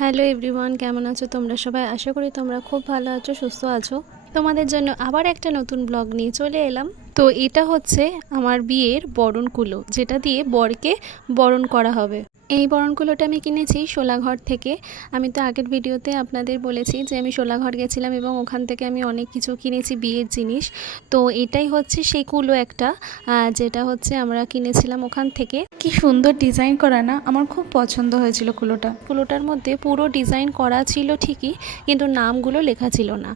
Hello everyone, কেমন আছো তোমরা সবাই? আশা করি তোমরা খুব ভালো আছো, সুস্থ আছো। তোমাদের জন্য আবার একটা নতুন ব্লগ নিয়ে চলে এলাম। তো এটা হচ্ছে আমার বিয়ের বরণকুলো, যেটা দিয়ে বরকে বরণ করা হবে। এই বরণকুলোটা আমি কিনেছি শোলাঘর থেকে। আমি তো আগের ভিডিওতে আপনাদের বলেছি যে আমি শোলাঘর গেছিলাম এবং ওখান থেকে আমি অনেক কিছু কিনেছি বিয়ের জিনিস। তো এটাই হচ্ছে সেই কুলো একটা, যেটা হচ্ছে আমরা কিনেছিলাম ওখান থেকে। কি সুন্দর ডিজাইন করা না, আমার খুব পছন্দ হয়েছিল কুলোটার মধ্যে পুরো ডিজাইন করা ছিল ঠিকই, কিন্তু নামগুলো লেখা ছিল না।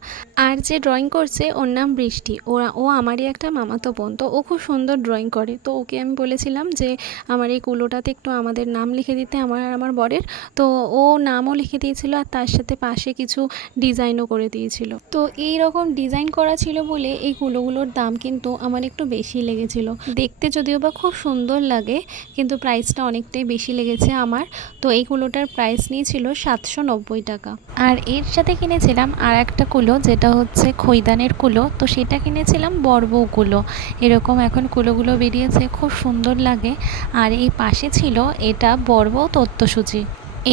আর যে ড্রয়িং করছে ওর নাম বৃষ্টি। ও আমারই একটা মামাতো বোন, তো ও খুব সুন্দর ড্রয়িং করে। তো ওকে আমি বলেছিলাম যে আমার এই কুলোটাতে একটু আমাদের নাম লিখে দিতে, আমার আর আমার বরের। তো ও নামও লিখে দিয়েছিল আর তার সাথে পাশে কিছু ডিজাইনও করে দিয়েছিল। তো এই রকম ডিজাইন করা ছিল বলে এই কুলোগুলোর দাম কিন্তু আমার একটু বেশি লেগেছিল। দেখতে যদিও বা খুব সুন্দর লাগে, কিন্তু প্রাইসটা অনেকটাই বেশি লেগেছে আমার। তো এই কুলোটার প্রাইস নিয়েছিল 790 টাকা। আর এর সাথে কিনেছিলাম আর একটা কুলো, যেটা হচ্ছে খৈদানের কুলো। তো সেটা কিনেছিলাম বড়বউ কুলো। এরকম এখন কুলোগুলো বেরিয়েছে, খুব সুন্দর লাগে। আর এই পাশে ছিল এটা বড়বউ তত্ত্বসূচি।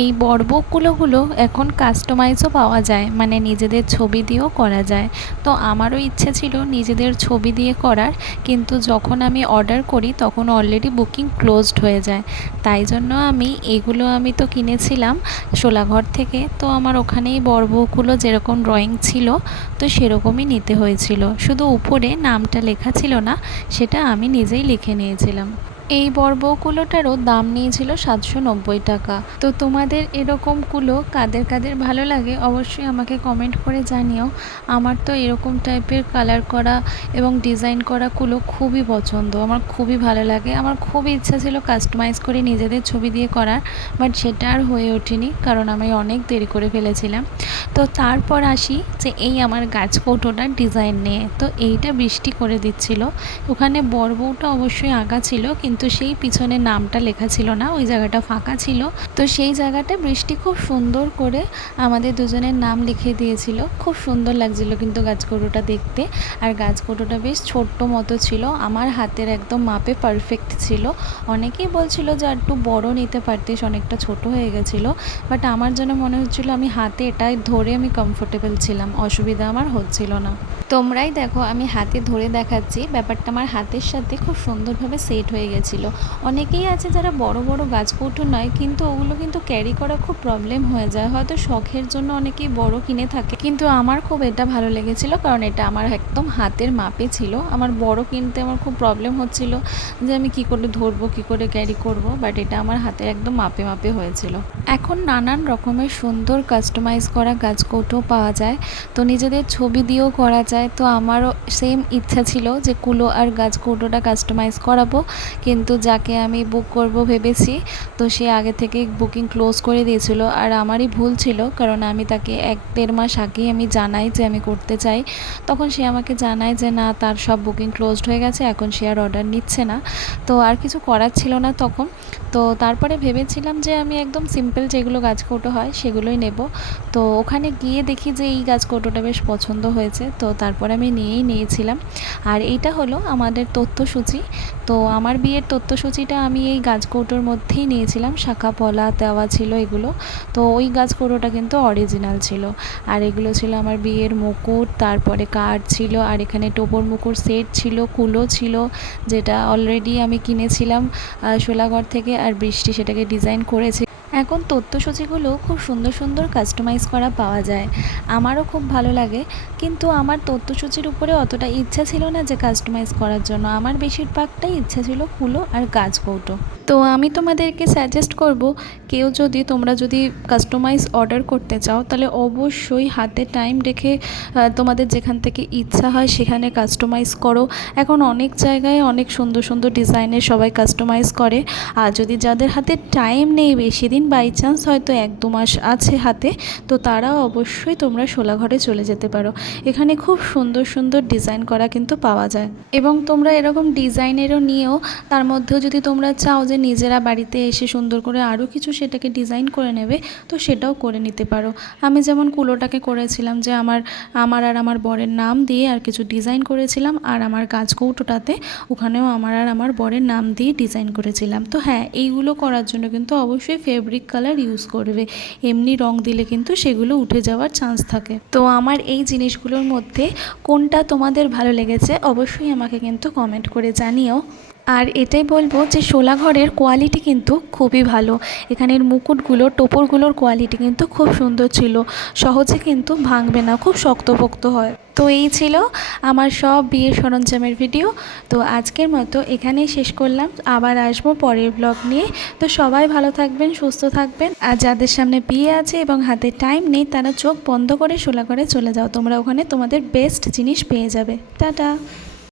এই বড়বউকুলোগুলো এখন কাস্টমাইজও পাওয়া যায়, মানে নিজেদের ছবি দিয়েও করা যায়। তো আমারও ইচ্ছে ছিল নিজেদের ছবি দিয়ে করার, কিন্তু যখন আমি অর্ডার করি তখন অলরেডি বুকিং ক্লোজড হয়ে যায়। তাই জন্য আমি তো কিনেছিলাম শোলাঘর থেকে। তো আমার ওখানেই বড়বউকুলো যেরকম ড্রয়িং ছিল তো সেরকমই নিতে হয়েছিল, শুধু উপরে নামটা লেখা ছিল না, সেটা আমি নিজেই লিখে নিয়েছিলাম। এই বড়বউকুলোটারও দাম নিয়েছিল 790 টাকা। তো তোমাদের এরকম কুলো কাদের কাদের ভালো লাগে অবশ্যই আমাকে কমেন্ট করে জানিও। আমার তো এরকম টাইপের কালার করা এবং ডিজাইন করা কুলো খুবই পছন্দ, আমার খুবই ভালো লাগে। আমার খুবই ইচ্ছা ছিল কাস্টমাইজ করে নিজেদের ছবি দিয়ে করার, বাট সেটা আর হয়ে ওঠেনি, কারণ আমি অনেক দেরি করে ফেলেছিলাম। তো তারপর আসি যে এই আমার গাছকৌটোটার ডিজাইন নিয়ে। তো এইটা বৃষ্টি করে দিচ্ছিল। ওখানে বড়বউটা অবশ্যই আঁকা ছিল, কিন্তু সেই পিছনে নামটা লেখা ছিল না, ওই জায়গাটা ফাঁকা ছিল। তো সেই জায়গাটা বৃষ্টি খুব সুন্দর করে আমাদের দুজনের নাম লিখে দিয়েছিল। খুব সুন্দর লাগছিল কিন্তু গাছকৌটোটা দেখতে। আর গাছকৌটোটা বেশ ছোট্ট মতো ছিল, আমার হাতের একদম মাপে পারফেক্ট ছিল। অনেকেই বলছিল যে আর একটু বড় নিতে পারতিস, অনেকটা ছোট হয়ে গেছিলো। বাট আমার যেন মনে হচ্ছিলো আমি হাতে এটাই ধরে আমি কমফোর্টেবল ছিলাম, অসুবিধা আমার হচ্ছিল না। তোমরাই দেখো আমি হাতে ধরে দেখাচ্ছি, ব্যাপারটা আমার হাতের সাথে খুব সুন্দরভাবে সেট হয়ে গেছিলো। অনেকেই আছে যারা বড় বড় গাছকৌটো নয়, কিন্তু ওগুলো কিন্তু ক্যারি করা খুব প্রবলেম হয়ে যায়, হয়তো শখের জন্য অনেকেই বড় কিনে থাকে, কিন্তু আমার খুব এটা ভালো লেগেছিলো, কারণ এটা আমার একদম হাতের মাপে ছিল। আমার বড় কিনতে আমার খুব প্রবলেম হচ্ছিল যে আমি কি করে ধরবো, কি করে ক্যারি করব, বাট এটা আমার হাতের একদম মাপে মাপে হয়েছিল। এখন নানান রকমের সুন্দর কাস্টমাইজ করা গাছকৌটো পাওয়া যায়, তো নিজেদের ছবি দিয়েও করা যায়। তো আমারও সেম ইচ্ছা ছিল যে কুলো আর গাছকৌটোটা কাস্টমাইজ করাবো, কিন্তু যাকে আমি বুক করব ভেবেছি তো সে আগে থেকে বুকিং ক্লোজ করে দিয়েছিল। আর আমারই ভুল ছিল, কারণ আমি তাকে 1-1.5 মাস আগেই আমি জানাই যে আমি করতে চাই। তখন সে আমাকে জানায় যে না, তার সব বুকিং ক্লোজড হয়ে গেছে, এখন সে আর অর্ডার নিচ্ছে না। তো আর কিছু করার ছিল না তখন। তো তারপরে ভেবেছিলাম যে আমি একদম সিম্পল যেগুলো গাছকৌটো হয় সেগুলোই নেব। তো ওখানে গিয়ে দেখি যে এই গাছকৌটোটা বেশ পছন্দ হয়েছে, তো তারপরে আমি নিয়েছিলাম। আর এইটা হলো আমাদের তথ্যসূচি। তো আমার বিয়ের তথ্যসূচিটা আমি এই গাছকৌটোর মধ্যেই নিয়েছিলাম, শাখা পলা দেওয়া ছিল এগুলো। তো ওই গাছকৌটোটা কিন্তু অরিজিনাল ছিল। আর এগুলো ছিল আমার বিয়ের মুকুট, তারপরে কার্ড ছিল, আর এখানে টোপর মুকুট সেট ছিল, কুলো ছিল, যেটা অলরেডি আমি কিনেছিলাম শোলাঘর থেকে, আর বৃষ্টি সেটাকে ডিজাইন করেছে। এখন তথ্যসূচিগুলো খুব সুন্দর সুন্দর কাস্টমাইজ করা পাওয়া যায়, আমারও খুব ভালো লাগে। কিন্তু আমার তথ্যসূচির উপরে অতটা ইচ্ছা ছিল না যে কাস্টমাইজ করার জন্য, আমার বেশিরভাগটাই ইচ্ছা ছিল কুলো আর গাছকৌটো। তো আমি তোমাদেরকে সাজেস্ট করব, তোমরা যদি কাস্টমাইজ অর্ডার করতে চাও তাহলে অবশ্যই হাতে টাইম রেখে তোমাদের যেখান থেকে ইচ্ছা হয় সেখানে কাস্টমাইজ করো। এখন অনেক জায়গায় অনেক সুন্দর সুন্দর ডিজাইনের সবাই কাস্টমাইজ করে। আর যদি যাদের হাতে টাইম নেই বেশি দিন, বাই চান্স হয়তো 1-2 মাস আছে হাতে, তো তারাও অবশ্যই তোমরা শোলাঘরে চলে যেতে পারো। এখানে খুব সুন্দর সুন্দর ডিজাইন করা কিন্তু পাওয়া যায়, এবং তোমরা এরকম ডিজাইনেরও নিয়েও তার মধ্যেও যদি তোমরা চাও যে নিজেরা বাড়িতে এসে সুন্দর করে আরও কিছু সেটাকে ডিজাইন করে নেবে, তো সেটাও করে নিতে পারো। আমি যেমন কুলোটাকে করেছিলাম যে আমার আর আমার বরের নাম দিয়ে আর কিছু ডিজাইন করেছিলাম, আর আমার গাছকৌটোটাতে ওখানেও আমার আর আমার বরের নাম দিয়ে ডিজাইন করেছিলাম। তো হ্যাঁ, এইগুলো করার জন্য কিন্তু অবশ্যই ফেব্রিক ফেব্রিক কালার ইউজ করবে। এমনি রং দিলে কিন্তু সেগুলো উঠে যাওয়ার চান্স থাকে। তো আমার এই জিনিসগুলোর মধ্যে কোনটা তোমাদের ভালো লেগেছে অবশ্যই আমাকে কিন্তু কমেন্ট করে জানিও। আর এটাই বলবো যে শোলাঘরের কোয়ালিটি কিন্তু খুবই ভালো। এখানের মুকুটগুলো, টোপরগুলোর কোয়ালিটি কিন্তু খুব সুন্দর ছিল, সহজে কিন্তু ভাঙবে না, খুব শক্তপোক্ত হয়। তো এই ছিল আমার সব বিয়ের সরঞ্জামের ভিডিও। তো আজকের মতো এখানেই শেষ করলাম, আবার আসবো পরের ব্লগ নিয়ে। তো সবাই ভালো থাকবেন, সুস্থ থাকবেন। আর যাদের সামনে বিয়ে আছে এবং হাতে টাইম নেই তারা চোখ বন্ধ করে শোলাঘরে চলে যাও, তোমরা ওখানে তোমাদের বেস্ট জিনিস পেয়ে যাবে। টাটা।